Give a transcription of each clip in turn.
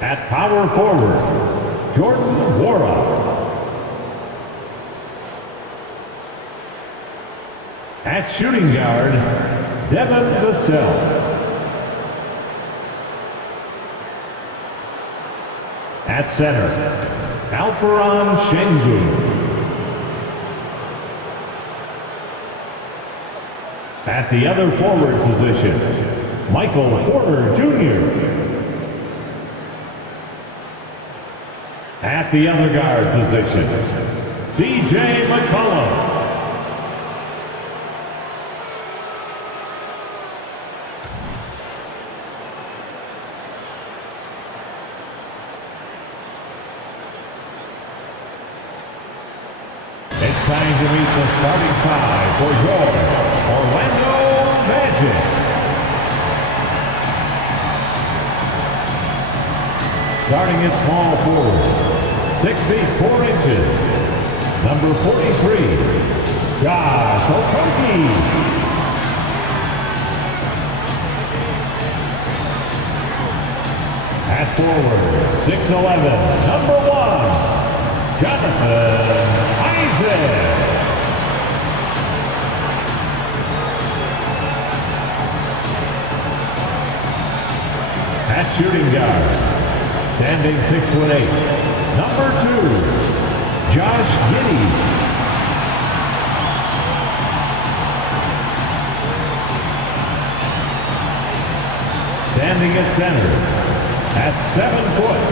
At power forward, Jordan Wara. At shooting guard, Devin Vassell. At center, Alepren Sengun. At the other forward position, Michael Porter Jr. At the other guard position, CJ Mccllom. It's time to meet the starting five for your Orlando Magic. Starting at small forward, 6 feet 4 inches, number 43, Josh Okogie. At forward, 6'11", number 1, Jonathan Isaac. At shooting guard, standing 6'8", number 2, Josh Giddey. Standing at center, at 7 foot,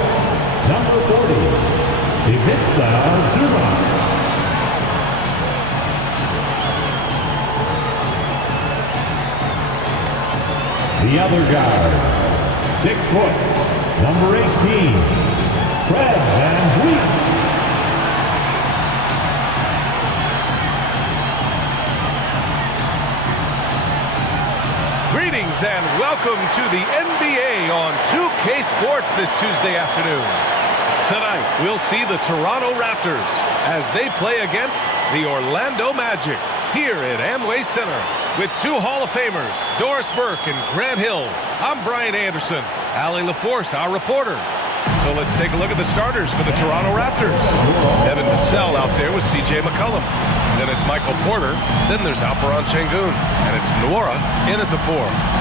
number 40, Suggs. The other guard, 6 foot, number 18, Fred VanVleet. Greetings and welcome to the NBA on 2K Sports this Tuesday afternoon. Tonight, we'll see the Toronto Raptors as they play against the Orlando Magic here at Amway Center. With 2 Hall of Famers, Doris Burke and Grant Hill, I'm Brian Anderson, Allie LaForce, our reporter. So let's take a look at the starters for the Toronto Raptors. Devin Vassell out there with CJ Mccllom. Then it's Michael Porter. Then there's Alepren Sengun. And it's Nwora in at the 4.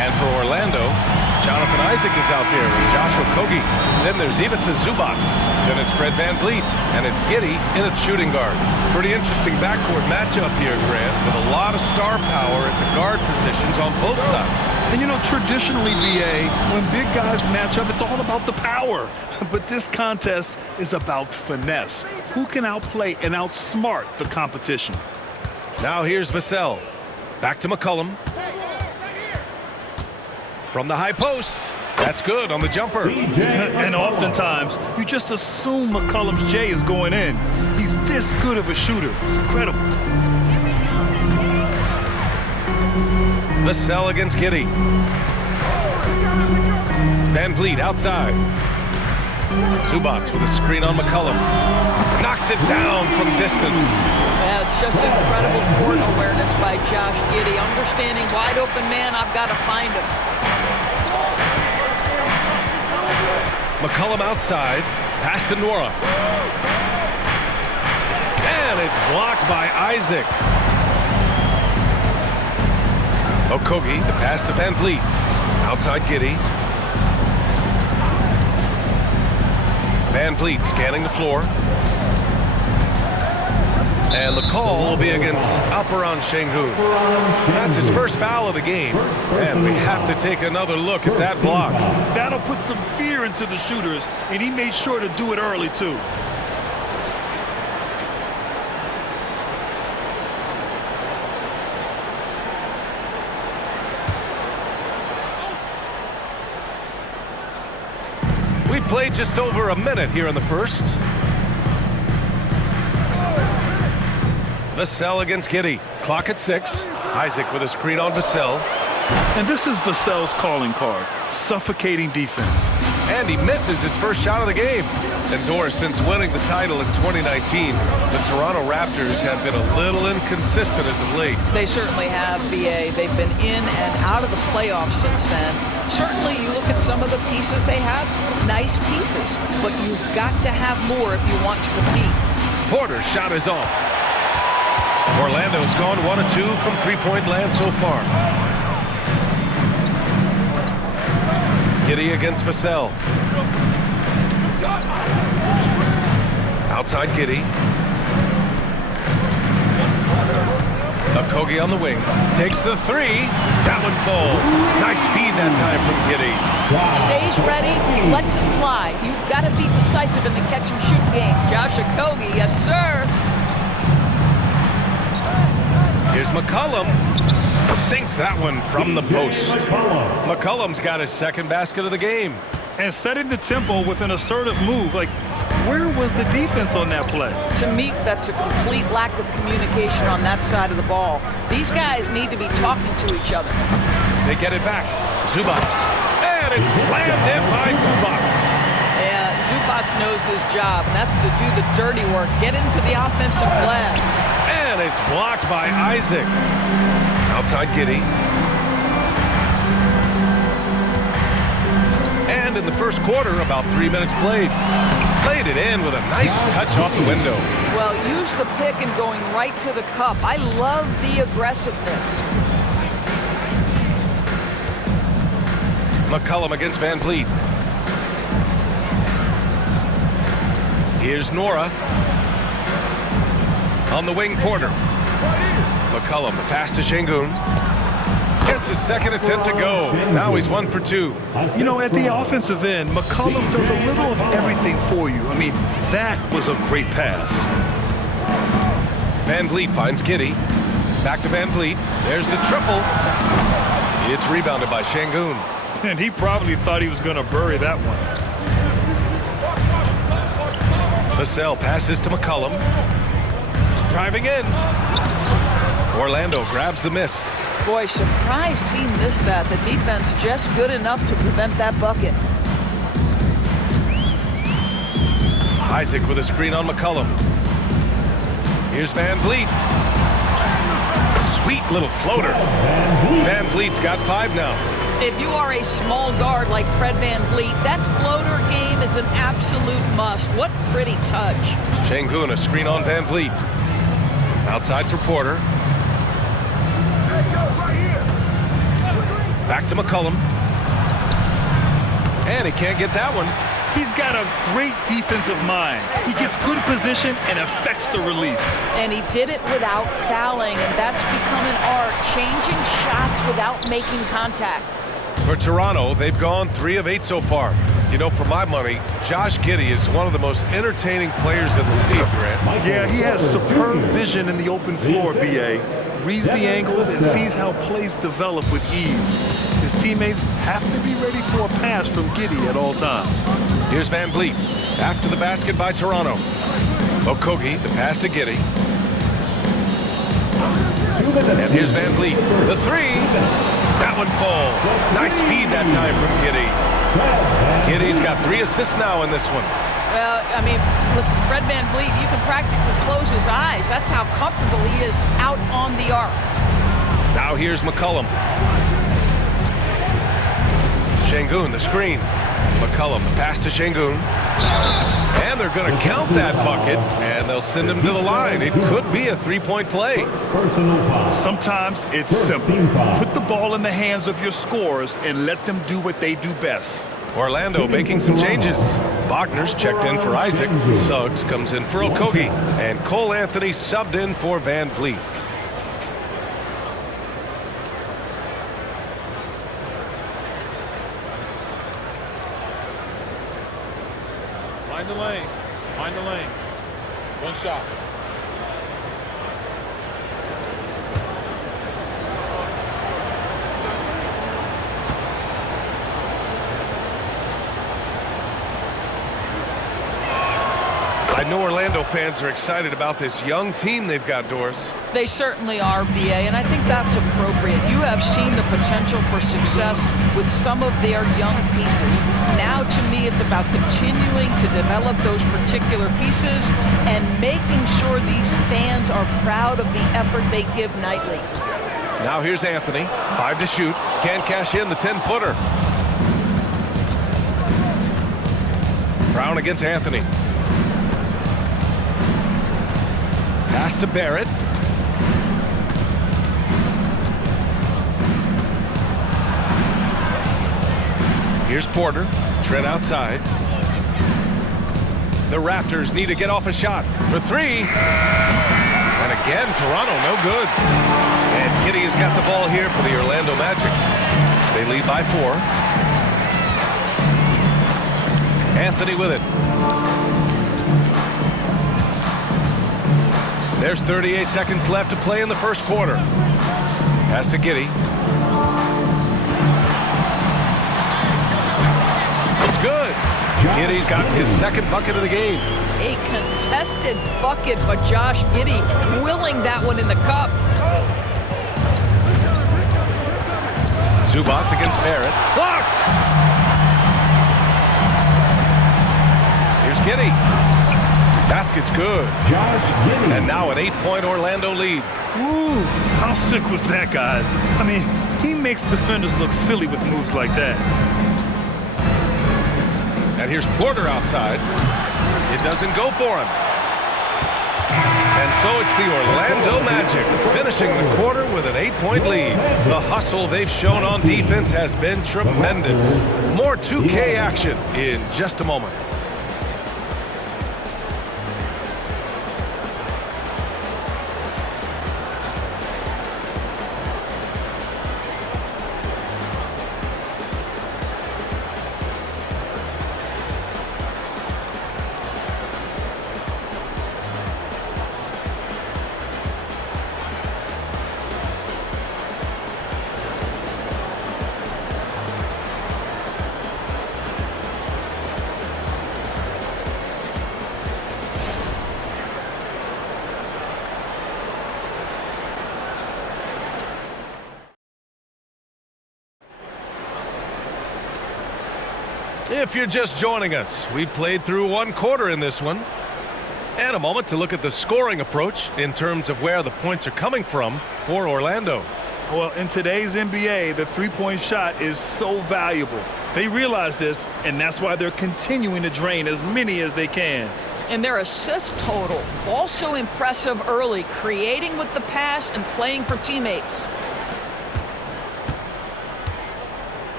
And for Orlando, Jonathan Isaac is out there with Josh Okogie. Then there's Ivica Zubac. Then it's Fred VanVleet. And it's Giddey in at shooting guard. Pretty interesting backcourt matchup here, Grant, with a lot of star power at the guard positions on both sides. And you know, traditionally, VA, when big guys match up, it's all about the power. But this contest is about finesse. Who can outplay and outsmart the competition? Now here's Vassell. Back to Mccllom. From the high post. That's good on the jumper. And oftentimes, you just assume McCollum's J is going in. He's this good of a shooter. It's incredible. Vassell against Giddey. VanVleet outside. Zubac with a screen on Mccllom. Knocks it down from distance. Yeah, it's just incredible court awareness by Josh Giddey. Understanding wide open man, I've got to find him. Mccllom outside. Pass to Nwora. And it's blocked by Isaac. Okogie, the pass to VanVleet. Outside Giddey. VanVleet scanning the floor. And the call will be against Alepren Sengun. That's his first foul of the game. And we have to take another look at that block. That'll put some fear into the shooters, and he made sure to do it early, too. We played just over a minute here in the first. Vassell against Giddey. Clock at 6. Isaac with a screen on Vassell. And this is Vassell's calling card, suffocating defense. And he misses his first shot of the game. And Doris, since winning the title in 2019, the Toronto Raptors have been a little inconsistent as of late. They certainly have, BA. They've been in and out of the playoffs since then. Certainly, you look at some of the pieces they have, nice pieces, but you've got to have more if you want to compete. Porter's shot is off. Orlando's gone 1 of 2 from three-point land so far. Giddey against Vassell. Outside Giddey. Okogie on the wing. Takes the three. That one falls. Nice feed that time from Giddey. Stays ready, lets it fly. You've got to be decisive in the catch-and-shoot game. Josh Okogie, yes, sir. Here's Mccllom. Sinks that one from the post. McCollum's got his second basket of the game. And setting the tempo with an assertive move. Like, where was the defense on that play? To me, that's a complete lack of communication on that side of the ball. These guys need to be talking to each other. They get it back. Zubats. And it's slammed in by Zubats. Yeah, Zubats knows his job, and that's to do the dirty work. Get into the offensive glass. And it's blocked by Isaac. Outside Giddey. And in the first quarter, about 3 minutes played. Played it in with a nice touch off the window. Well, use the pick and going right to the cup. I love the aggressiveness. McCllom against Van Vliet. Here's Nora. On the wing, Porter. McCllom, the pass to Sengun. Gets his second attempt to go. Now he's 1 for 2. You know, at the offensive end, Mccllom does a little of everything for you. I mean, that was a great pass. Van Vliet finds Giddey. Back to Van Vliet. There's the triple. It's rebounded by Sengun. And he probably thought he was going to bury that one. Vassell passes to McCllom. Driving in. Orlando grabs the miss. Boy, surprised he missed that. The defense just good enough to prevent that bucket. Isaac with a screen on McCllom. Here's Van Vliet. Sweet little floater. Van Vliet's got 5 now. If you are a small guard like Fred Van Vliet, that floater game is an absolute must. What pretty touch. Sengun, a screen on Van Vliet. Outside for Porter. Back to McCllom. And he can't get that one. He's got a great defensive mind. He gets good position and affects the release. And he did it without fouling, and that's become an art, changing shots without making contact. For Toronto, they've gone 3 of 8 so far. You know, for my money, Josh Giddey is one of the most entertaining players in the league, Grant. Yeah, he has superb vision in the open floor, BA. Reads the angles and sees how plays develop with ease. His teammates have to be ready for a pass from Giddey at all times. Here's Van Vliet. After the basket by Toronto. Okogie, the pass to Giddey. And here's Van Vliet. The three. That one falls. Nice feed that time from Giddey. Giddey's got 3 assists now in this one. Well, I mean, listen, Fred Van Vliet, you can practically close his eyes. That's how comfortable he is out on the arc. Now here's McCllom. Sengun, the screen. McCllom, the pass to Sengun. And they're going to count that bucket, and they'll send him to the line. It could be a 3-point play. Sometimes it's simple. Put the ball in the hands of your scorers and let them do what they do best. Orlando making some changes. Wagner's checked in for Isaac. Suggs comes in for Okogie. And Cole Anthony subbed in for Van Vliet. Mind the lane. Mind the lane. One shot. I know Orlando fans are excited about this young team they've got, Doris. They certainly are, BA, and I think that's appropriate. You have seen the potential for success with some of their young pieces. Now, to me, it's about continuing to develop those particular pieces and making sure these fans are proud of the effort they give nightly. Now here's Anthony. 5 to shoot. Can't cash in the 10-footer. Brown against Anthony. Pass to Barrett. Here's Porter. Trent outside. The Raptors need to get off a shot for 3. And again, Toronto no good. And Giddey has got the ball here for the Orlando Magic. They lead by 4. Anthony with it. There's 38 seconds left to play in the first quarter. Pass to Giddey. It's good. Giddey's got his second bucket of the game. A contested bucket, but Josh Giddey willing that one in the cup. Zubats against Barrett. Blocked! Here's Giddey. Basket's good. Josh Giddey. And now an 8-point Orlando lead. Ooh, how sick was that, guys? I mean, he makes defenders look silly with moves like that. And here's Porter outside. It doesn't go for him. And so it's the Orlando Magic finishing the quarter with an 8-point lead. The hustle they've shown on defense has been tremendous. More 2K action in just a moment. If you're just joining us, we played through one quarter in this one. And a moment to look at the scoring approach in terms of where the points are coming from for Orlando. Well, in today's NBA, the three-point shot is so valuable. They realize this, and that's why they're continuing to drain as many as they can. And their assist total, also impressive early, creating with the pass and playing for teammates.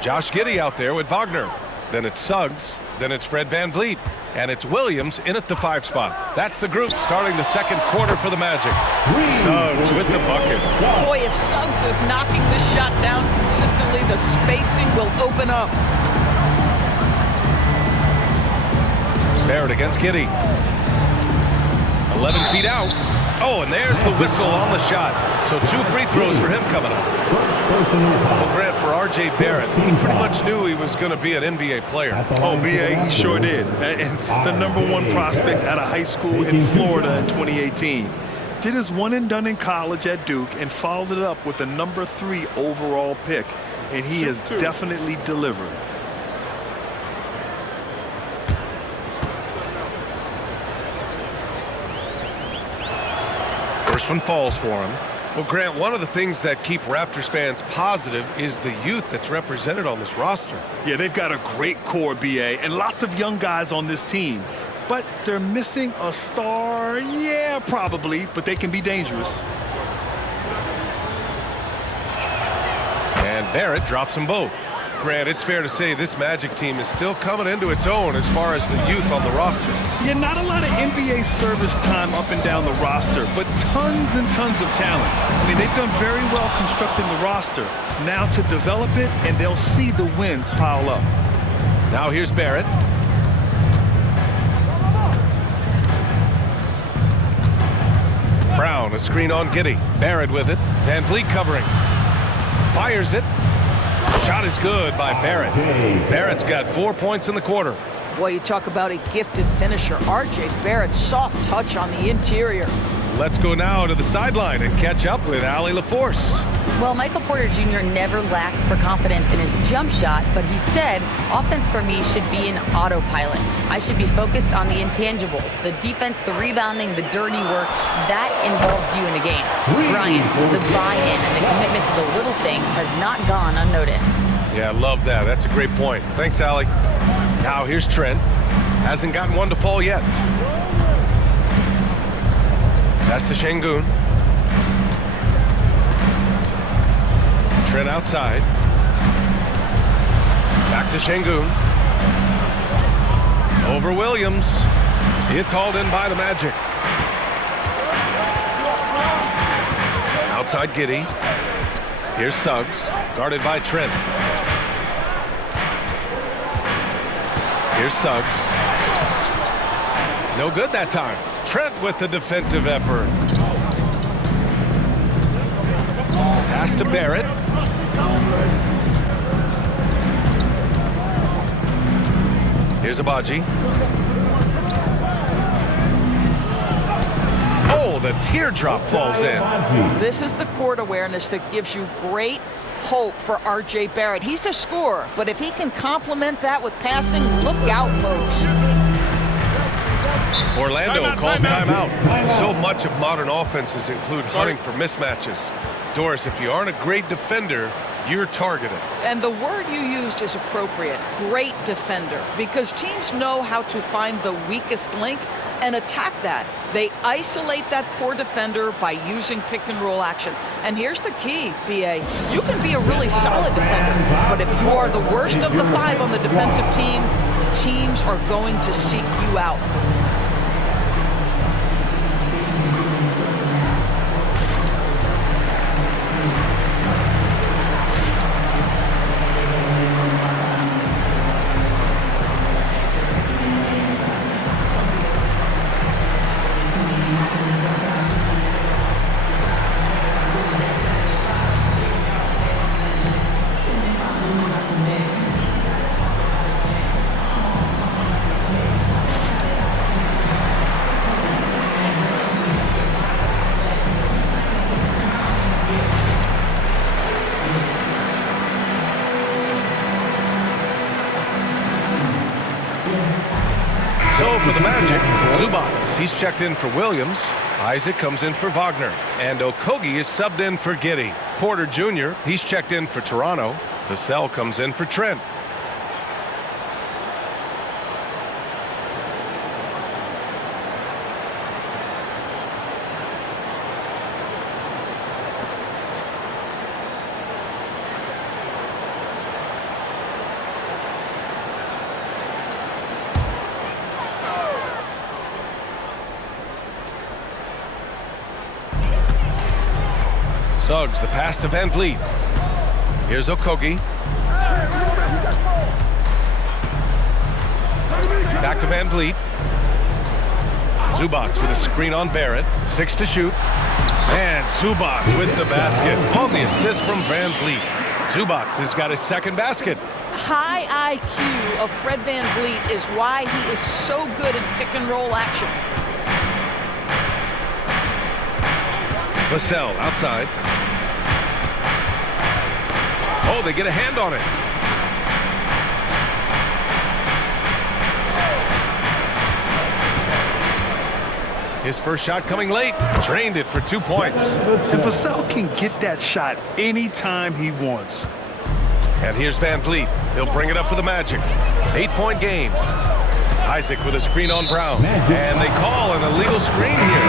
Josh Giddey out there with Wagner. Then it's Suggs. Then it's Fred VanVleet. And it's Williams in at the 5 spot. That's the group starting the second quarter for the Magic. Suggs with the bucket. Boy, if Suggs is knocking this shot down consistently, the spacing will open up. Barrett against Giddey. 11 feet out. Oh, and there's the whistle on the shot. So 2 free throws for him coming up. Well, Grant, for R.J. Barrett, he pretty much knew he was going to be an NBA player. Oh, B.A., he sure did. And the #1 prospect out of high school in Florida in 2018. Did his one and done in college at Duke and followed it up with the #3 overall pick. And he has definitely delivered. First one falls for him. Well, Grant, one of the things that keep Raptors fans positive is the youth that's represented on this roster. Yeah, they've got a great core, B.A., and lots of young guys on this team. But they're missing a star. Yeah, probably, but they can be dangerous. And Barrett drops them both. Grant, it's fair to say this Magic team is still coming into its own as far as the youth on the roster. Yeah, not a lot of NBA service time up and down the roster, but tons and tons of talent. I mean, they've done very well constructing the roster. Now to develop it, and they'll see the wins pile up. Now here's Barrett. Brown, a screen on Giddey. Barrett with it. VanVleet covering. Fires it. Shot is good by Barrett. Barrett's got 4 points in the quarter. Boy, you talk about a gifted finisher. R.J. Barrett, soft touch on the interior. Let's go now to the sideline and catch up with Allie LaForce. Well, Michael Porter Jr. never lacks for confidence in his jump shot, but he said, offense for me should be an autopilot. I should be focused on the intangibles, the defense, the rebounding, the dirty work. That involves you in a game. Brian, the buy-in and the commitment to the little things has not gone unnoticed. Yeah, I love that. That's a great point. Thanks, Allie. Now here's Trent. Hasn't gotten one to fall yet. Pass to Sengun. Trent outside. Back to Sengun. Over Williams. It's hauled in by the Magic. Outside Giddey. Here's Suggs, guarded by Trent. Here's Suggs. No good that time. Trent with the defensive effort. Pass to Barrett. Here's Abaji. Oh, the teardrop falls in. This is the court awareness that gives you great hope for R.J. Barrett. He's a scorer, but if he can complement that with passing, look out, folks. Orlando calls timeout. So much of modern offenses include hunting for mismatches. Doris, if you aren't a great defender, you're targeted. And the word you used is appropriate, great defender, because teams know how to find the weakest link and attack that. They isolate that poor defender by using pick-and-roll action. And here's the key, B.A. You can be a really solid defender, but if you are the worst of the five on the defensive team, teams are going to seek you out. For the Magic, Zubats. He's checked in for Williams. Isaac comes in for Wagner. And Okogie is subbed in for Giddey. Porter Jr., he's checked in for Toronto. Vassell comes in for Trent. Suggs, the pass to Van Vliet. Here's Okogie. Back to Van Vliet. Zubats with a screen on Barrett. 6 to shoot. And Zubats with the basket on the assist from Van Vliet. Zubats has got his second basket. High IQ of Fred Van Vliet is why he is so good in pick-and-roll action. Vassell outside. Oh, they get a hand on it. His first shot coming late. Drained it for 2 points. And Vassell can get that shot anytime he wants. And here's Van Vliet. He'll bring it up for the Magic. 8-point game. Isaac with a screen on Brown. And they call an illegal screen here.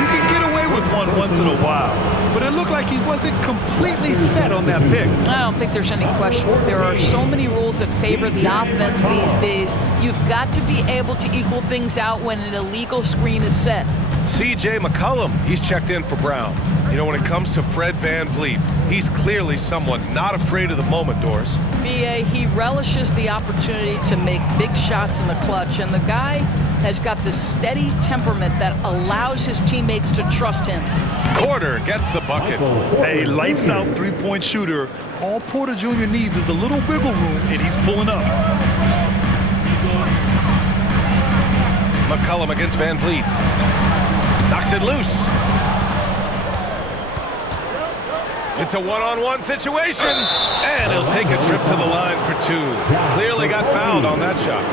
You can get away with one once in a while, but it looked like he wasn't completely set on that pick. I don't think there's any question. There are so many rules that favor the offense these days. You've got to be able to equal things out when an illegal screen is set. C.J. McCllom, he's checked in for Brown. You know, when it comes to Fred Van Vliet, he's clearly someone not afraid of the moment, Doris. B.A., he relishes the opportunity to make big shots in the clutch, and the guy has got the steady temperament that allows his teammates to trust him. Porter gets the bucket. A lights-out three-point shooter. All Porter Jr. needs is a little wiggle room, and he's pulling up. McCllom against Van Vliet. Knocks it loose. It's a one-on-one situation, and he'll take a trip to the line for two. Clearly got fouled on that shot.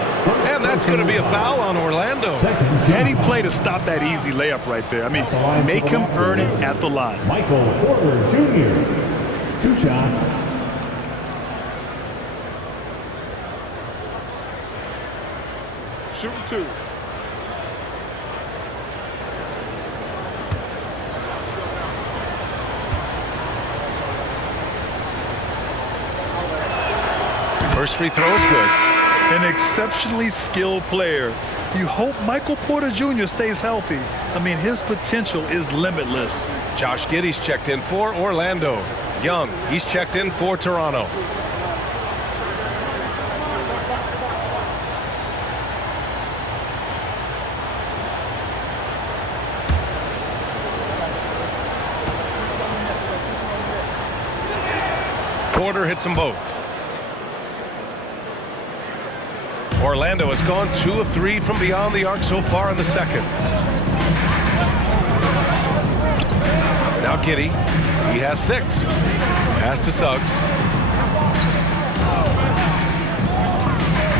And that's going to be a foul on Orlando. Giddey play to stop that easy layup right there. I mean, make him earn it at the line. Michael Porter Jr. 2 shots. Shooting 2. First free throw is good. An exceptionally skilled player. You hope Michael Porter Jr. stays healthy. I mean, his potential is limitless. Josh Giddey's checked in for Orlando. Young, he's checked in for Toronto. Porter hits them both. Orlando has gone 2 of 3 from beyond the arc so far in the second. Now Giddey, he has 6. Pass to Suggs.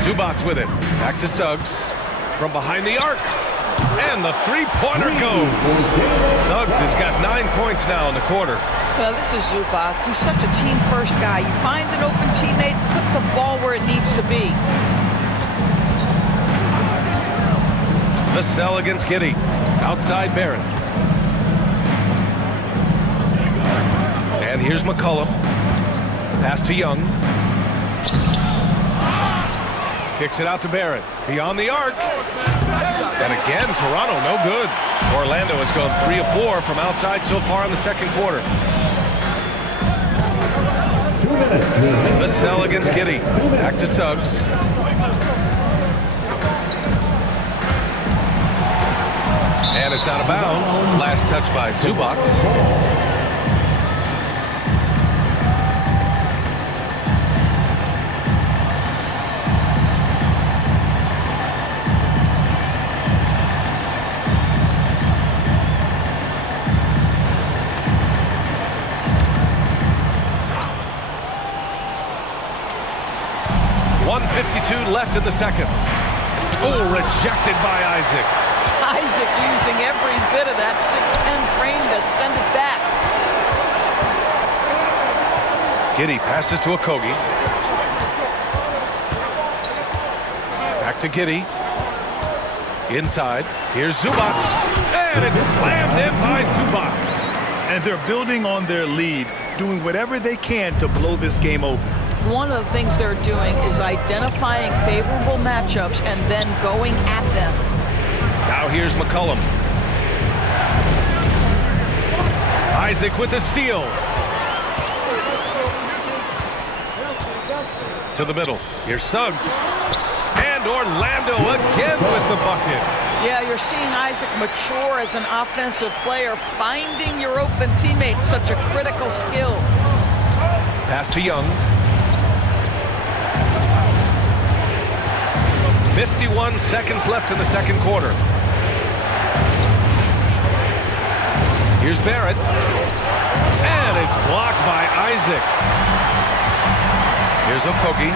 Zubac's with it. Back to Suggs. From behind the arc. And the three-pointer goes. Suggs has got 9 points now in the quarter. Well, this is Zubac. He's such a team-first guy. You find an open teammate, put the ball where it needs to be. The sell against Giddey. Outside Barrett. And here's McCllom. Pass to Young. Kicks it out to Barrett. Beyond the arc. And again, Toronto, no good. Orlando has gone 3 of 4 from outside so far in the second quarter. 2 minutes. The sell against Giddey. Back to Suggs. And it's out of bounds. Last touch by Zubac. .152 left in the second. Oh, rejected by Isaac. Isaac using every bit of that 6'10 frame to send it back. Giddey passes to Okogie. Back to Giddey. Inside. Here's Zubac. And it's slammed in by Zubac. And they're building on their lead, doing whatever they can to blow this game open. One of the things they're doing is identifying favorable matchups and then going at them. Now here's McCllom. Isaac with the steal. To the middle. Here's Suggs. And Orlando again with the bucket. Yeah, you're seeing Isaac mature as an offensive player. Finding your open teammate, such a critical skill. Pass to Young. 51 seconds left in the second quarter. Here's Barrett. And it's blocked by Isaac. Here's Okogie.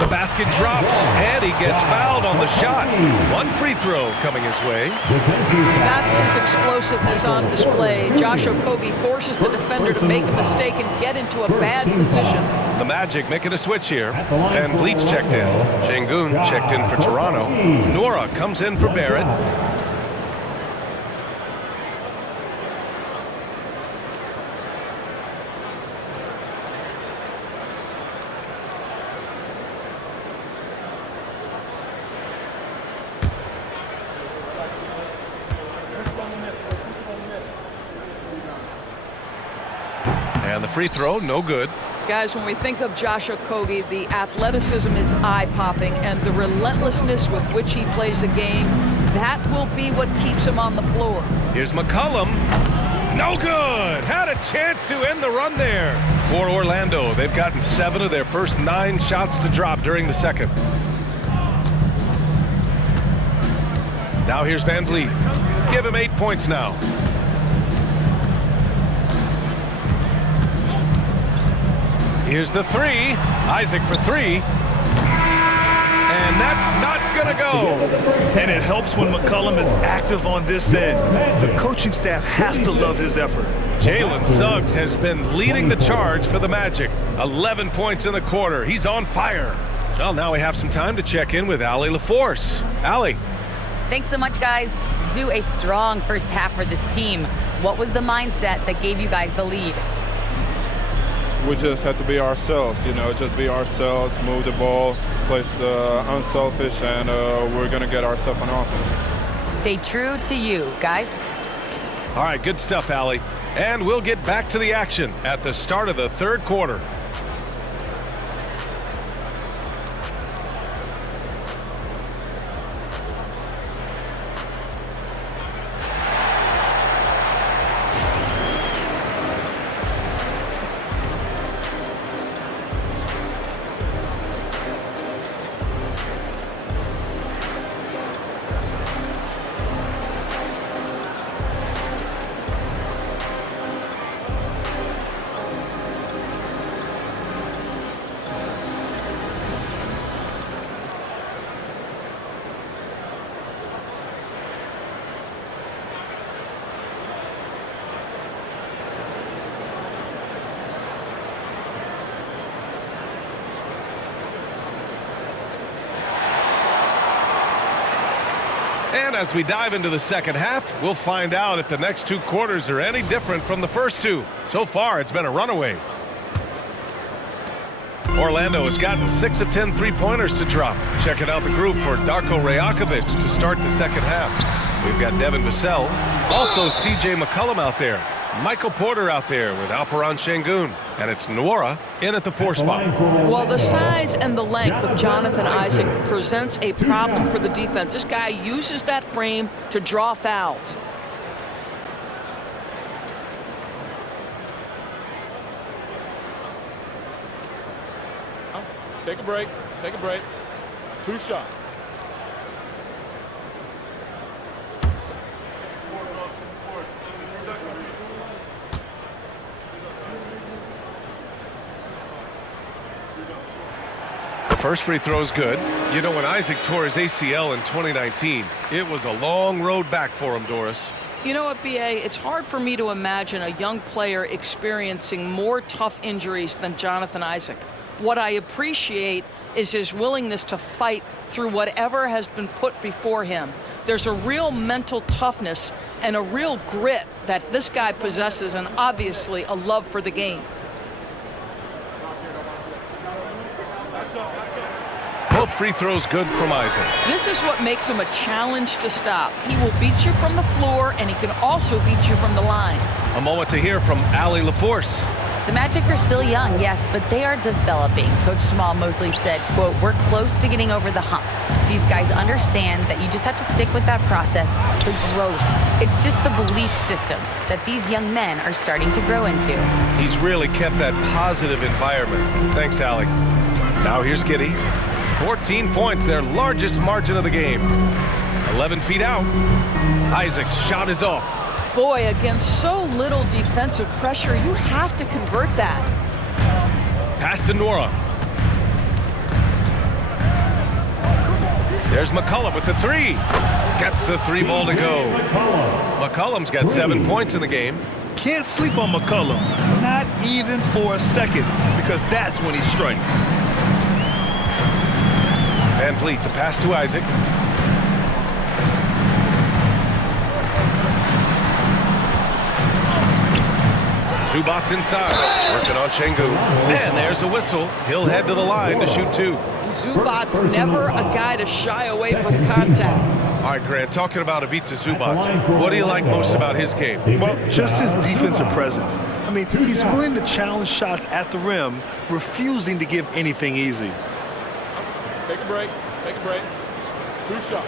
The basket drops, and he gets fouled on the shot. 1 free throw coming his way. That's his explosiveness on display. Josh Okogie forces the defender to make a mistake and get into a bad position. The Magic making a switch here. Van Vliet's checked in. Sengun checked in for Toronto. Nora comes in for Barrett. And the free throw, no good. Guys, when we think of Josh Okogie, the athleticism is eye-popping, and the relentlessness with which he plays the game, that will be what keeps him on the floor. Here's McCllom. No good. Had a chance to end the run there. For Orlando, they've gotten 7 of their first 9 shots to drop during the second. Now here's Van Vliet. give him 8 points now. Here's the three. Isaac for three. And that's not going to go. And it helps when McCllom is active on this end. The coaching staff has to love his effort. Jalen Suggs has been leading the charge for the Magic. 11 points in the quarter. He's on fire. Well, now we have some time to check in with Allie LaForce. Allie. Thanks so much, guys. Zoo, a strong first half for this team. What was the mindset that gave you guys the lead? We just have to be ourselves, just be ourselves, move the ball, play the unselfish, and we're going to get ourselves on offense. Stay true to you, guys. All right, good stuff, Allie. And we'll get back to the action at the start of the third quarter. And as we dive into the second half, we'll find out if the next two quarters are any different from the first two. So far, it's been a runaway. Orlando has gotten 6 of 10 three-pointers to drop. Checking out the group for Darko Rajakovic to start the second half. We've got Devin Vassell, also C.J. McCllom out there. Michael Porter out there with Alepren Sengun. And it's Nwora in at the 4 spot. Well, the size and the length of Jonathan Isaac presents a problem for the defense. This guy uses that frame to draw fouls. Take a break. Take a break. 2 shots. First free throw is good. You know, when Isaac tore his ACL in 2019, it was a long road back for him, Doris. You know what, B.A.? It's hard for me to imagine a young player experiencing more tough injuries than Jonathan Isaac. What I appreciate is his willingness to fight through whatever has been put before him. There's a real mental toughness and a real grit that this guy possesses, and obviously a love for the game. Both free throws good from Isaac. This is what makes him a challenge to stop. He will beat you from the floor, and he can also beat you from the line. A moment to hear from Allie LaForce. The Magic are still young, yes, but they are developing. Coach Jamal Mosley said, quote, "We're close to getting over the hump." These guys understand that you just have to stick with that process, the growth. It's just the belief system that these young men are starting to grow into. He's really kept that positive environment. Thanks, Allie. Now here's Giddey. 14 points, their largest margin of the game. 11 feet out. Isaac's shot is off. Boy, against so little defensive pressure, you have to convert that. Pass to Nwora. There's McCllom with the three. Gets the 3 ball to go. McCollum's got 7 points in the game. Can't sleep on McCllom, not even for a second, because that's when he strikes. Van Vliet, the pass to Isaac. Zubac's inside, working on Sengun. And there's a whistle. He'll head to the line to shoot 2. Zubac's never a guy to shy away from contact. All right, Grant, talking about Ivica Zubac, what do you like most about his game? Well, just his defensive presence. I mean, he's willing to challenge shots at the rim, refusing to give anything easy. Take a break. Take a break. 2 shots.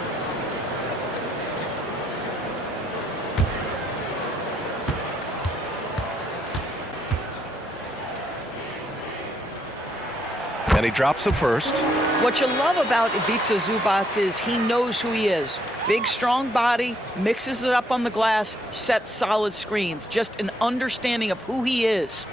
And he drops it first. What you love about Ivica Zubac is he knows who he is. Big, strong body, mixes it up on the glass, sets solid screens. Just an understanding of who he is.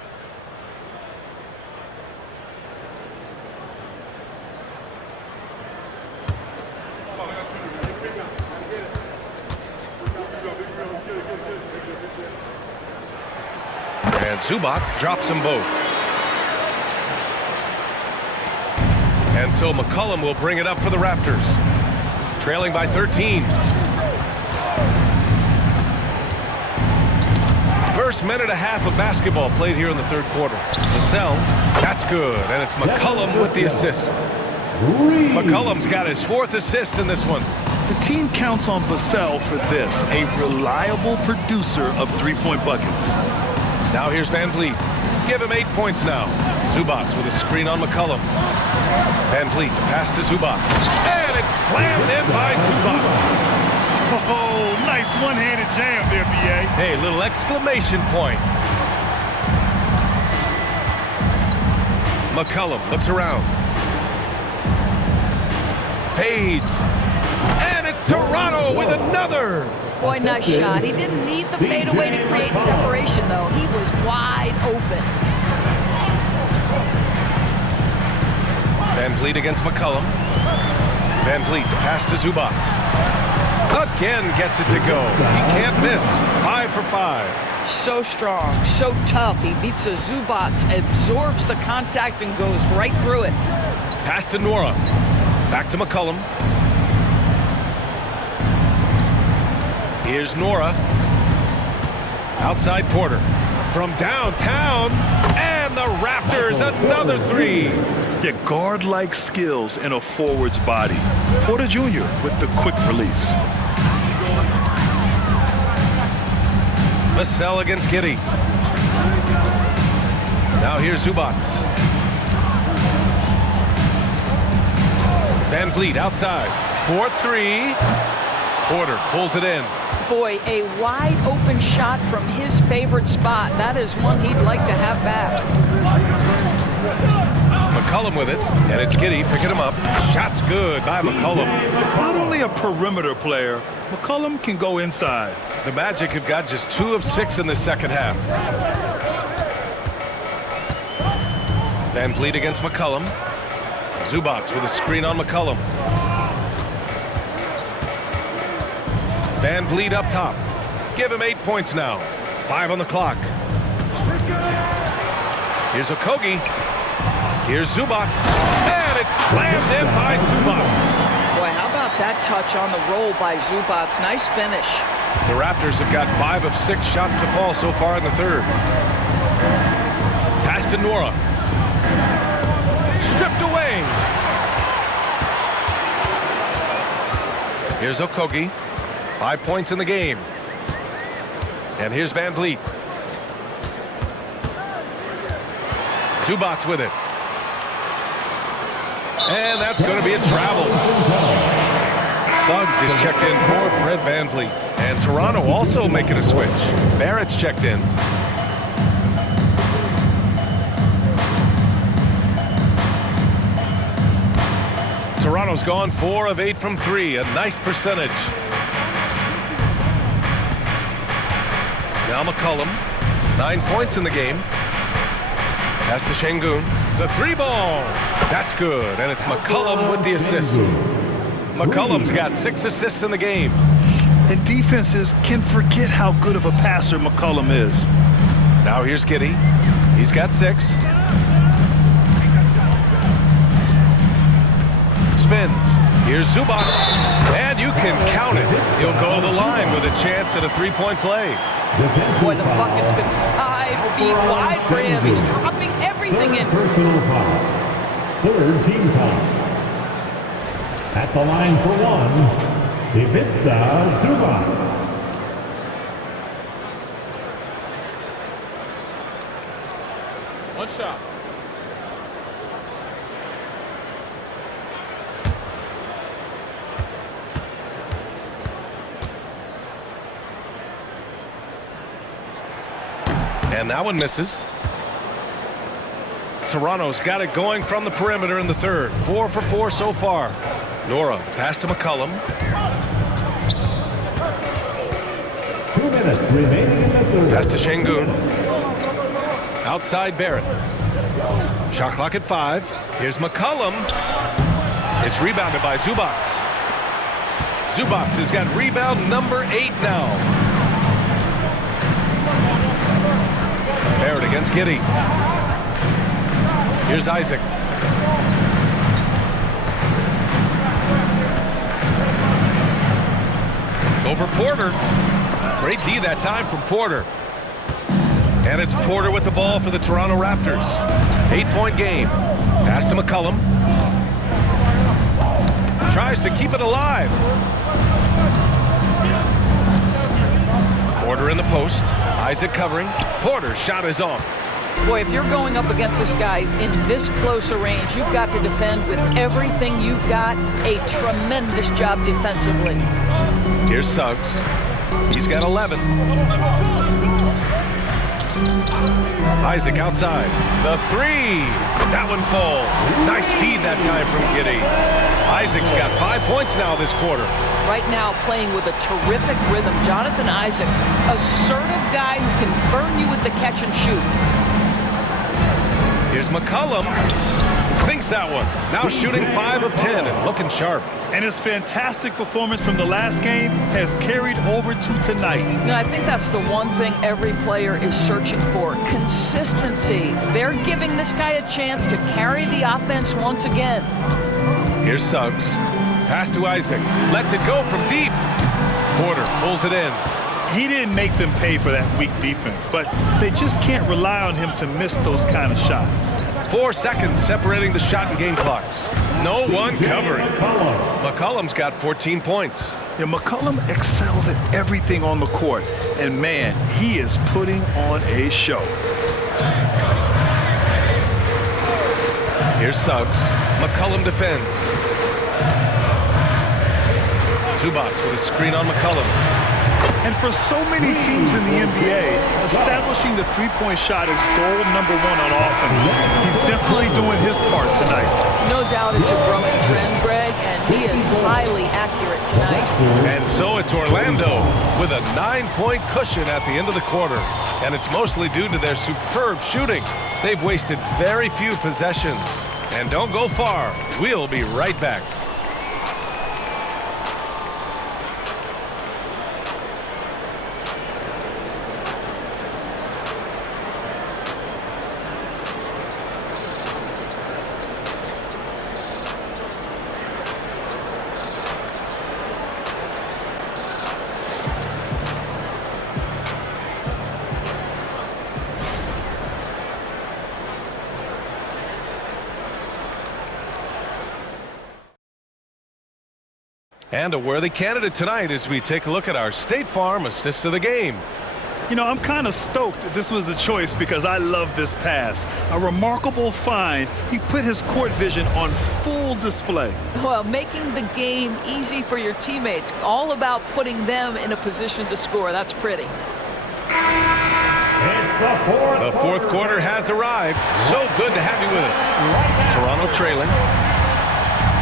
And Zubac drops them both. And so McCllom will bring it up for the Raptors. Trailing by 13. First minute and a half of basketball played here in the third quarter. Vassell, that's good. And it's McCllom with the assist. McCollum's got his 4th assist in this one. The team counts on Vassell for this, a reliable producer of three-point buckets. Now here's Van Vliet. Give him 8 points now. Zubac with a screen on McCllom. Van Vliet, pass to Zubac. And it's slammed in by Zubac. Oh, nice one-handed jam there, B.A. Hey, little exclamation point. McCllom looks around. Fades. And it's Toronto with another. Boy, nice shot. He didn't need the fadeaway to create separation, though. He was wide open. Van Vliet against McCllom. Van Vliet, the pass to Zubac. Again gets it to go. He can't miss. 5 for 5. So strong, so tough. Ivica Zubac absorbs the contact and goes right through it. Pass to Nora. Back to McCllom. Here's Nora. Outside Porter. From downtown. And the Raptors, another 3. Yeah, guard-like skills in a forward's body. Porter Jr. with the quick release. Vassell against Giddey. Now here's Zubac. Van Vliet outside. 4-3. Porter pulls it in. Boy, a wide open shot from his favorite spot. That is one he'd like to have back. McCllom with it, and it's Giddey picking him up. Shot's good by McCllom. Not only a perimeter player, McCllom can go inside. The Magic have got just 2 of 6 in the second half. Van Vliet against McCllom. Zubac with a screen on McCllom. Van Vliet up top. Give him 8 points now. 5 on the clock. Here's Okogie. Here's Zubac. And it's slammed in by Zubac. Boy, how about that touch on the roll by Zubac? Nice finish. The Raptors have got 5 of 6 shots to fall so far in the third. Pass to Nora. Stripped away. Here's Okogie. 5 points in the game. And here's Van Vliet. Zubac with it. And that's going to be a travel. Suggs is checked in for Fred Van Vliet. And Toronto also making a switch. Barrett's checked in. Toronto's gone 4 of 8 from 3. A nice percentage. Now McCllom. 9 points in the game. Pass to Sengun. The 3-ball. That's good. And it's McCllom with the assist. McCollum's got 6 assists in the game. And defenses can forget how good of a passer McCllom is. Now here's Giddey. He's got 6. Spins. Here's Zubac. And you can count it. He'll go to the line with a chance at a 3-point play. Boy, the bucket's been 5 feet wide for him. He's dropping everything in. Personal foul. 3rd team foul. At the line for 1, Ivica Zubac. One shot. And that one misses. Toronto's got it going from the perimeter in the third. 4 for 4 so far. Nora pass to McCllom. 2 minutes remaining in the third. Pass to Sengun. Outside Barrett. Shot clock at 5. Here's McCllom. It's rebounded by Zubats. Zubats has got rebound number 8 now. Barrett against Giddey. Here's Isaac. Over Porter. Great D that time from Porter. And it's Porter with the ball for the Toronto Raptors. 8-point game. Pass to McCllom. Tries to keep it alive. Porter in the post. Isaac covering. Porter's shot is off. Boy, if you're going up against this guy in this close a range, you've got to defend with everything you've got. A tremendous job defensively. Here's Suggs. He's got 11. Isaac outside. The 3. That one falls. Nice feed that time from Giddey. Isaac's got 5 points now this quarter. Right now playing with a terrific rhythm. Jonathan Isaac, assertive guy who can burn you with the catch and shoot. Here's McCllom. Sinks that one. Now shooting 5 of 10 and looking sharp. And his fantastic performance from the last game has carried over to tonight. Now, I think that's the one thing every player is searching for. Consistency. They're giving this guy a chance to carry the offense once again. Here's Suggs. Pass to Isaac. Lets it go from deep. Porter pulls it in. He didn't make them pay for that weak defense, but they just can't rely on him to miss those kind of shots. 4 seconds separating the shot and game clocks. No one covering. McCollum's got 14 points. Yeah, McCllom excels at everything on the court, and man, he is putting on a show. Here's Suggs. McCllom defends. Zubats with a screen on McCllom. And for so many teams in the NBA, establishing the three-point shot is goal number 1 on offense. He's definitely doing his part tonight. No doubt it's a growing trend, Greg, and he is highly accurate tonight. And so it's Orlando with a 9-point cushion at the end of the quarter. And it's mostly due to their superb shooting. They've wasted very few possessions. And don't go far. We'll be right back. And a worthy candidate tonight as we take a look at our State Farm assist of the game. You know, I'm kind of stoked that this was a choice because I love this pass. A remarkable find. He put his court vision on full display. Well, making the game easy for your teammates. All about putting them in a position to score. That's pretty. The fourth quarter has arrived. So good to have you with us. Toronto trailing.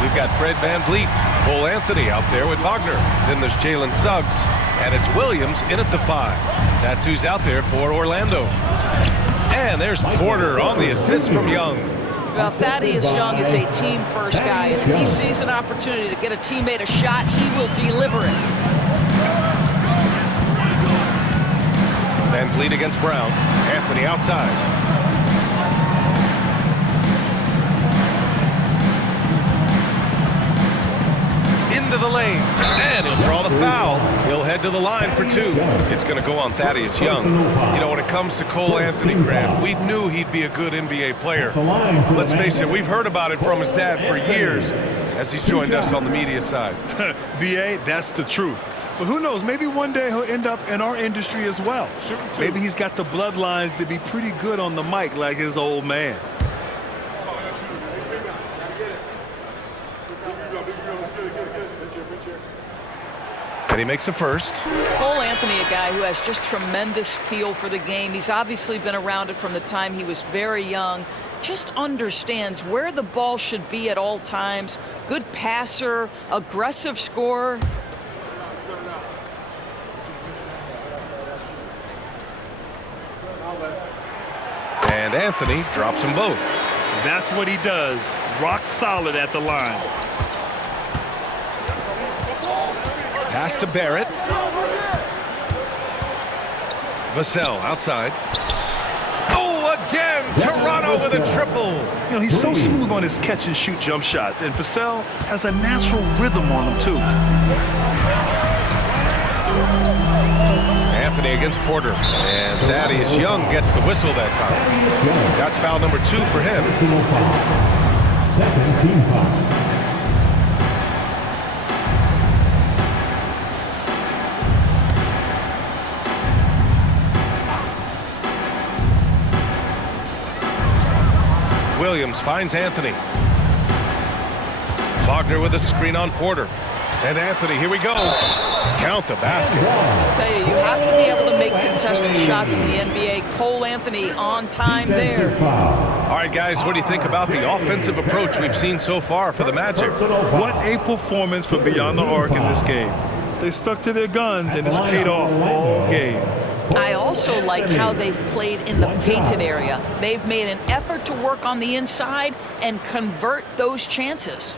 We've got Fred VanVleet, Cole Anthony out there with Wagner. Then there's Jalen Suggs, and it's Williams in at the 5. That's who's out there for Orlando. And there's Porter on the assist from Young. Well, Thaddeus Young is a team-first guy, and if he sees an opportunity to get a teammate a shot, he will deliver it. VanVleet against Brown. Anthony outside. Into the lane, and he'll draw the foul. He'll head to the line for 2. It's going to go on Thaddeus Young. You know, when it comes to Cole Anthony, Grant, we knew he'd be a good NBA player. Let's face it, we've heard about it from his dad for years as he's joined us on the media side. B.A., that's the truth. But who knows, maybe one day he'll end up in our industry as well. Maybe he's got the bloodlines to be pretty good on the mic like his old man. And he makes a first. Cole Anthony, a guy who has just tremendous feel for the game. He's obviously been around it from the time he was very young. just understands where the ball should be at all times. Good passer, aggressive scorer. And Anthony drops them both. That's what he does. Rock solid at the line. Pass to Barrett. Vassell outside. Oh, again! Toronto with a triple. You know, he's so smooth on his catch and shoot jump shots, and Vassell has a natural rhythm on him too. Anthony against Porter, and Thaddeus Young gets the whistle that time. That's foul number 2 for him. Second team foul. Williams finds Anthony. Wagner with a screen on Porter. And Anthony, here we go. Count the basket. I'll tell you, you have to be able to make contested shots in the NBA. Cole Anthony on time there. All right, guys, what do you think about the offensive approach we've seen so far for the Magic? What a performance from beyond the arc in this game. They stuck to their guns, and it's paid off all game. I also like how they've played in the painted area. They've made an effort to work on the inside and convert those chances.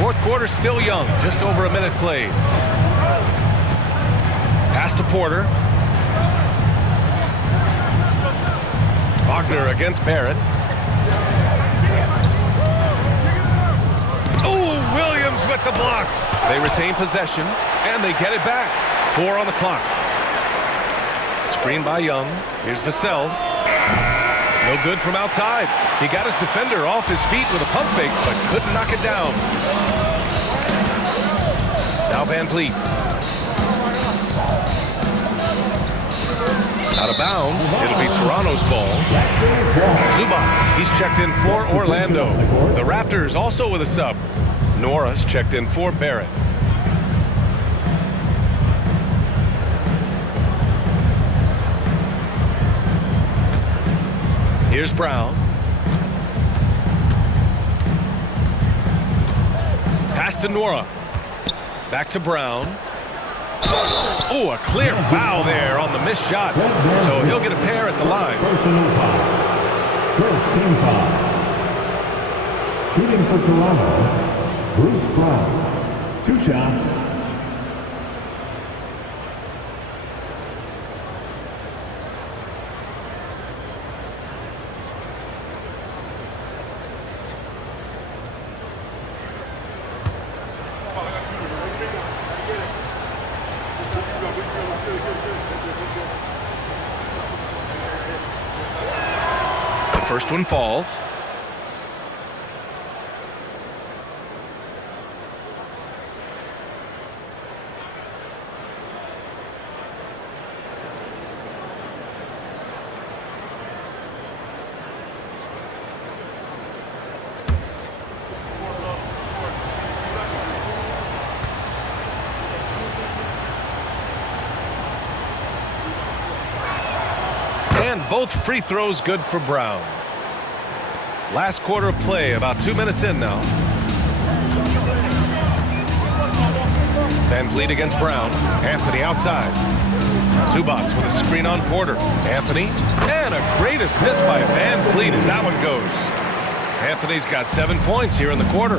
Fourth quarter still young, just over a minute played. Pass to Porter. Wagner against Barrett. Oh, Williams with the block. They retain possession, and they get it back. 4 on the clock. Screen by Young. Here's Vassell. No good from outside. He got his defender off his feet with a pump fake, but couldn't knock it down. Now Van Vliet. Out of bounds. It'll be Toronto's ball. Zubats, he's checked in for Orlando. The Raptors also with a sub. Nora's checked in for Barrett. Here's Brown. Pass to Nora. Back to Brown. Oh, a clear foul there on the missed shot. So he'll get a pair at the line. First team foul. Shooting for Toronto, Bruce Brown. 2 shots. First one falls. And both free throws good for Brown. Last quarter of play, about 2 minutes in now. Van Vliet against Brown. Anthony outside. Zubats with a screen on Porter. Anthony. And a great assist by Van Vliet as that one goes. Anthony's got 7 points here in the quarter.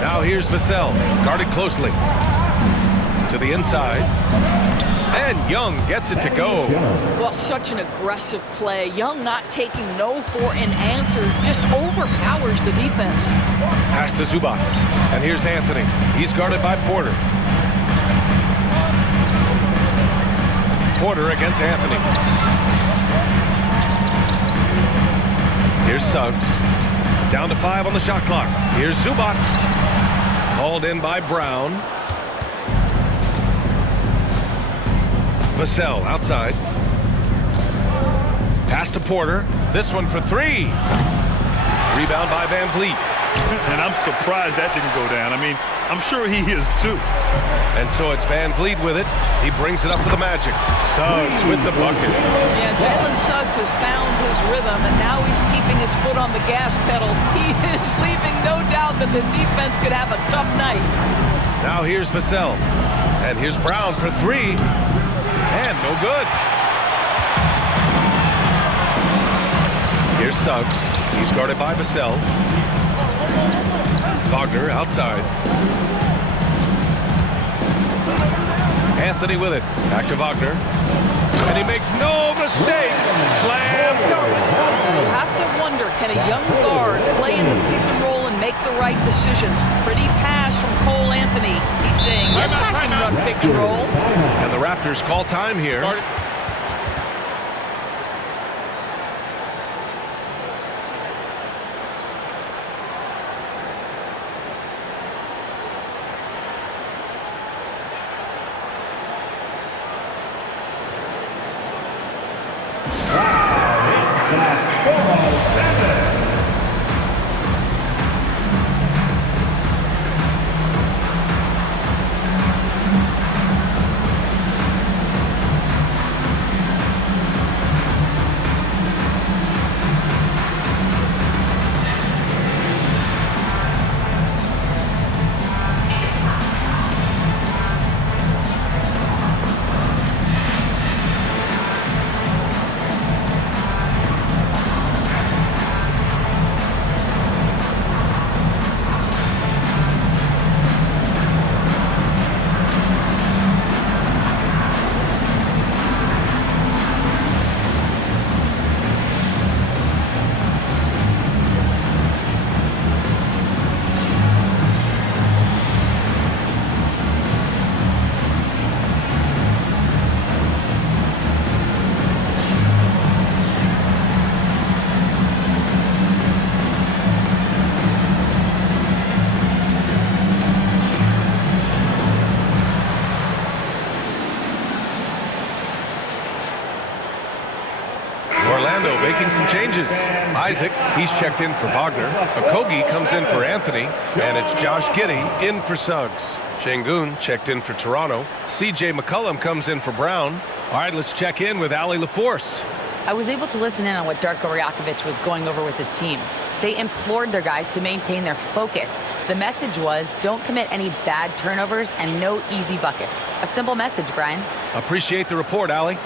Now here's Vassell. Guarded closely. To the inside. And Young gets it to go. Well, such an aggressive play. Young not taking no for an answer, just overpowers the defense. Pass to Zubats. And here's Anthony. He's guarded by Porter. Porter against Anthony. Here's Suggs. Down to 5 on the shot clock. Here's Zubats. Hauled in by Brown. Vassell outside. Pass to Porter. This one for 3. Rebound by Van Vliet. And I'm surprised that didn't go down. I mean, I'm sure he is too. And so it's Van Vliet with it. He brings it up for the Magic. Suggs with the bucket. Yeah, Jalen Suggs has found his rhythm, and now he's keeping his foot on the gas pedal. He is leaving no doubt that the defense could have a tough night. Now here's Vassell. And here's Brown for three. And no good. Here's Suggs. He's guarded by Vassell. Wagner outside. Anthony with it. Back to Wagner. And he makes no mistake. Slam dunk. You have to wonder, can a young guard play in the pick and roll and make the right decisions? Pretty pass from Cole Anthony. He's saying, yes, I can run pick and roll. And the Raptors call time here. Orlando making some changes. Isaac, he's checked in for Wagner. Okogie comes in for Anthony. And it's Josh Giddey in for Suggs. Sengun checked in for Toronto. CJ McCollum comes in for Brown. All right, let's check in with Allie LaForce. I was able to listen in on what Darko Rajakovic was going over with his team. They implored their guys to maintain their focus. The message was, don't commit any bad turnovers and no easy buckets. A simple message, Brian. Appreciate the report, Allie.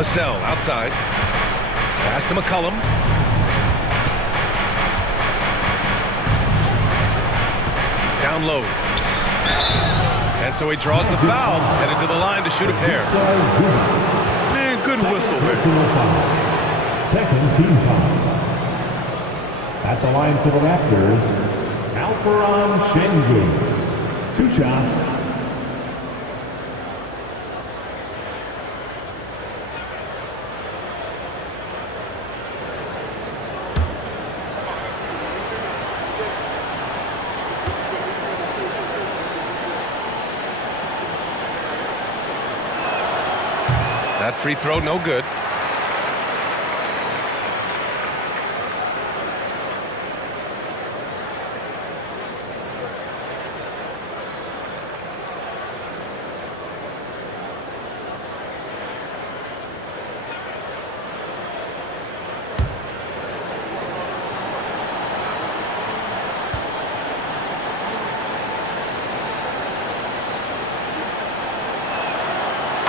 Vassell outside. Pass to McCollum. Down low. And so he draws the foul, headed to the line to shoot a pair. Man, good whistle there. Second team foul. At the line for the Raptors, Alepren Sengun. 2 shots. That free throw, no good.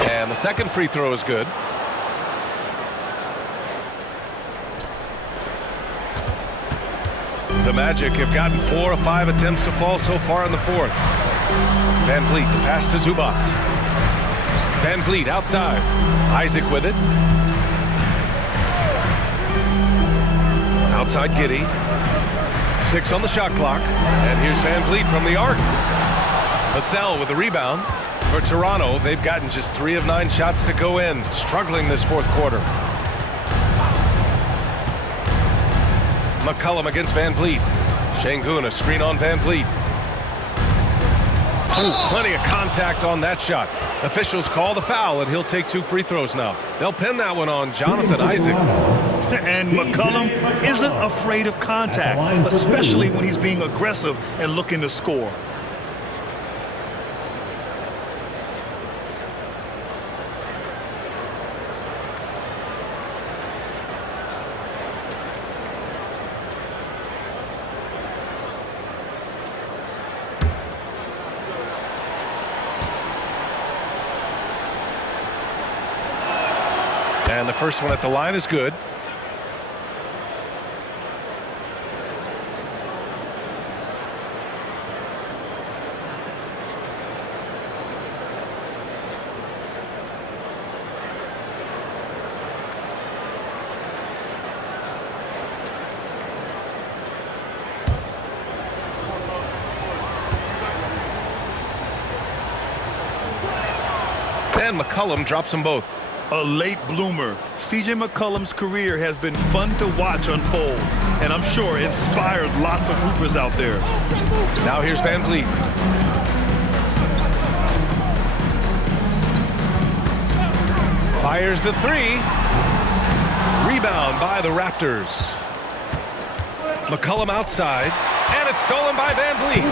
And the second free throw is good. The Magic have gotten 4 of 5 attempts to fall so far in the fourth. Van Vliet, the pass to Zubac. Van Vliet outside. Isaac with it. Outside Giddey. 6 on the shot clock. And here's Van Vliet from the arc. Vassell with the rebound. For Toronto, they've gotten just 3 of 9 shots to go in, struggling this fourth quarter. McCollum against Van Vliet. Sengun, a screen on Van Vliet. Ooh, plenty of contact on that shot. Officials call the foul, and he'll take 2 free throws now. They'll pin that one on Jonathan Isaac. And McCllom isn't afraid of contact, especially when he's being aggressive and looking to score. And the first one at the line is good. And McCllom drops them both. A late bloomer. C.J. McCollum's career has been fun to watch unfold, and I'm sure inspired lots of hoopers out there. Now here's Van Vliet. Fires the 3. Rebound by the Raptors. McCllom outside, and it's stolen by Van Vliet.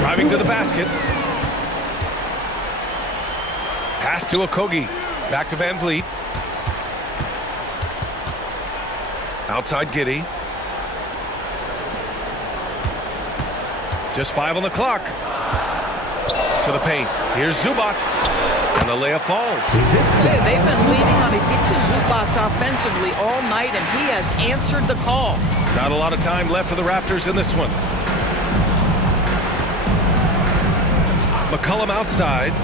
Driving to the basket. Pass to Okogie. Back to Van Vliet. Outside Giddey. Just 5 on the clock. To the paint. Here's Zubats. And the layup falls. They've been leading on Ivica Zubats offensively all night, and he has answered the call. Not a lot of time left for the Raptors in this one. McCllom outside.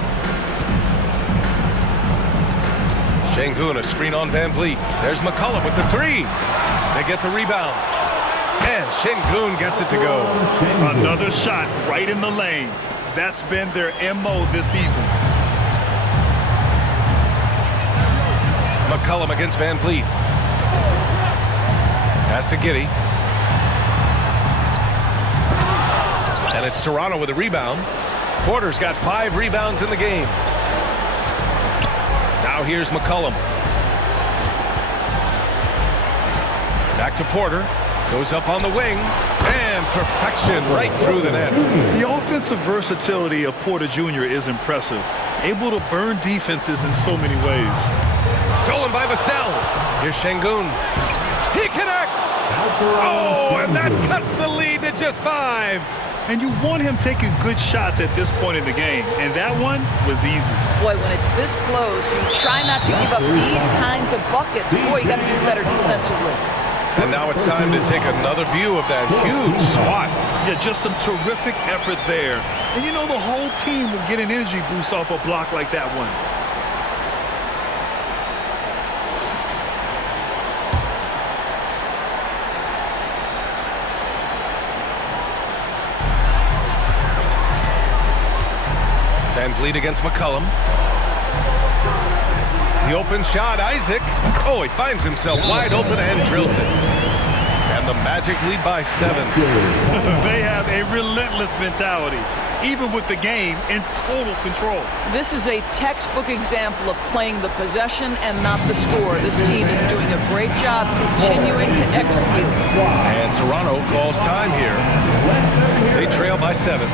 Sengun, a screen on Van Vliet. There's McCllom with the 3. They get the rebound. And Sengun gets it to go. Another shot right in the lane. That's been their MO this evening. McCllom against Van Vliet. Pass to Giddey. And it's Toronto with a rebound. Porter's got 5 rebounds in the game. Now here's McCllom. Back to Porter. Goes up on the wing. And perfection right through the net. The offensive versatility of Porter Jr. is impressive. Able to burn defenses in so many ways. Stolen by Vassell. Here's Sengun. He connects. Oh, and that cuts the lead to just 5. And you want him taking good shots at this point in the game. And that one was easy. Boy, when it's this close, you try not to give up these kinds of buckets. Boy, you got to do better defensively. And now it's time to take another view of that huge swat. Yeah, just some terrific effort there. And you know the whole team will get an energy boost off a block like that one. Van Vliet against McCllom. The open shot, Isaac. Oh, he finds himself wide open and drills it. And the Magic lead by 7. They have a relentless mentality, even with the game in total control. This is a textbook example of playing the possession and not the score. This team is doing a great job continuing to execute. And Toronto calls time here. They trail by 7.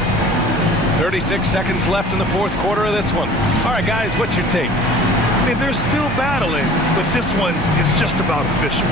36 seconds left in the 4th quarter of this one. All right, guys, what's your take? I mean, they're still battling, but this one is just about official.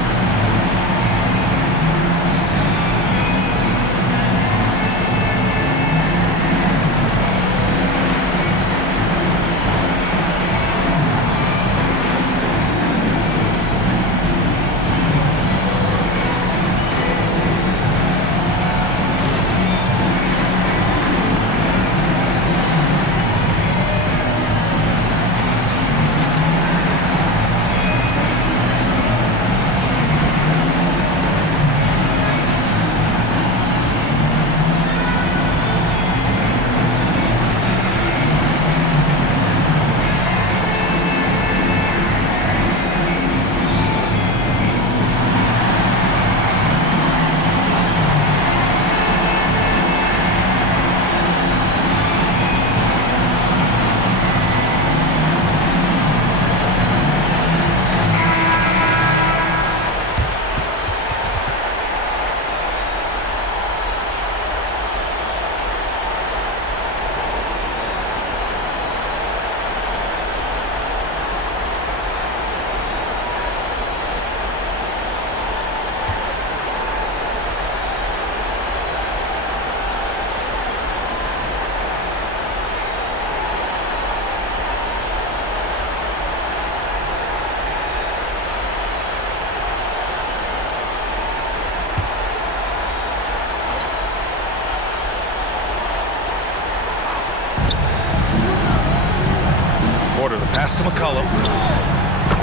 quarter. The pass to McCllom.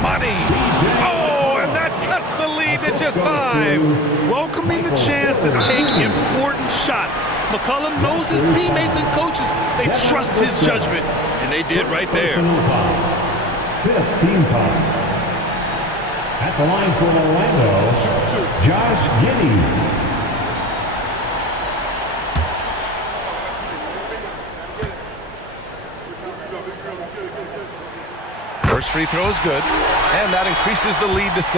Money! Oh, and that cuts the lead to just 5. Welcoming the chance to take important shots. McCllom knows his teammates and coaches. They trust his judgment, and they did right there. 5th team foul. At the line for Orlando, Josh Giddey. First free throw is good, and that increases the lead to 6.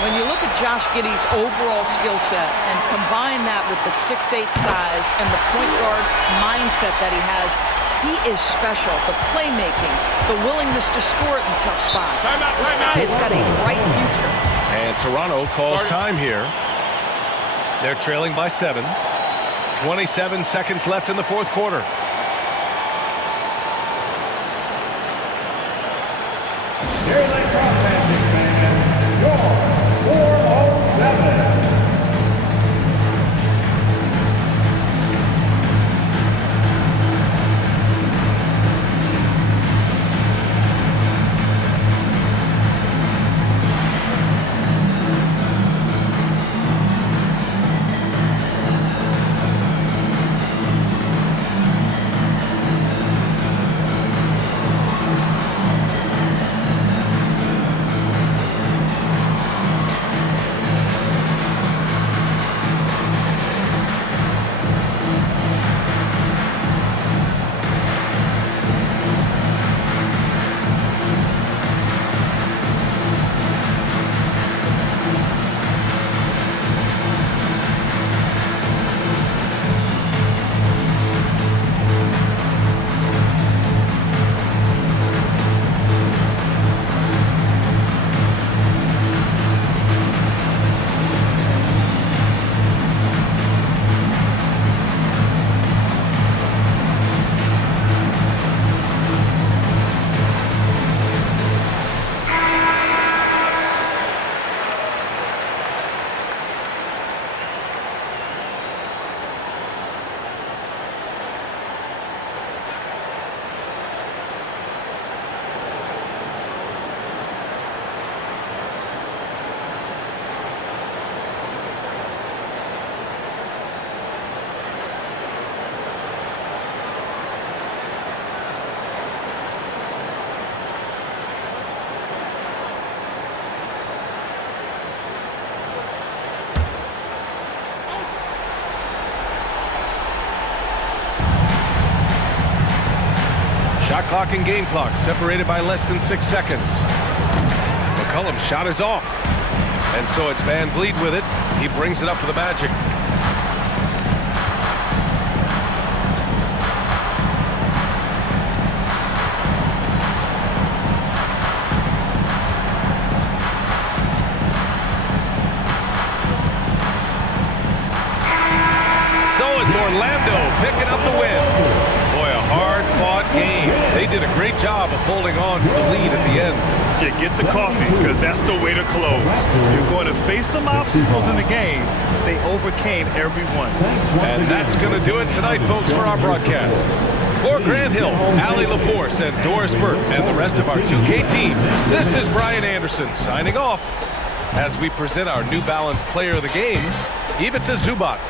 When you look at Josh Giddey's overall skill set and combine that with the 6'8" size and the point guard mindset that he has, he is special. The playmaking, the willingness to score it in tough spots. This guy has got a bright future. And Toronto calls time here. They're trailing by 7. 27 seconds left in the 4th quarter. Shot clock and game clock separated by less than 6 seconds. McCullum's shot is off. And so it's Van Vliet with it. He brings it up for the Magic. So it's Orlando picking up the win. Boy, a hard-fought game. They did a great job of holding on to the lead at the end. Get the coffee, because that's the way to close. You're going to face some obstacles in the game. They overcame every one. And that's going to do it tonight, folks, for our broadcast. For Grant Hill, Allie LaForce, and Doris Burt, and the rest of our 2K team, this is Brian Anderson signing off as we present our New Balance Player of the Game, Ivica Zubac.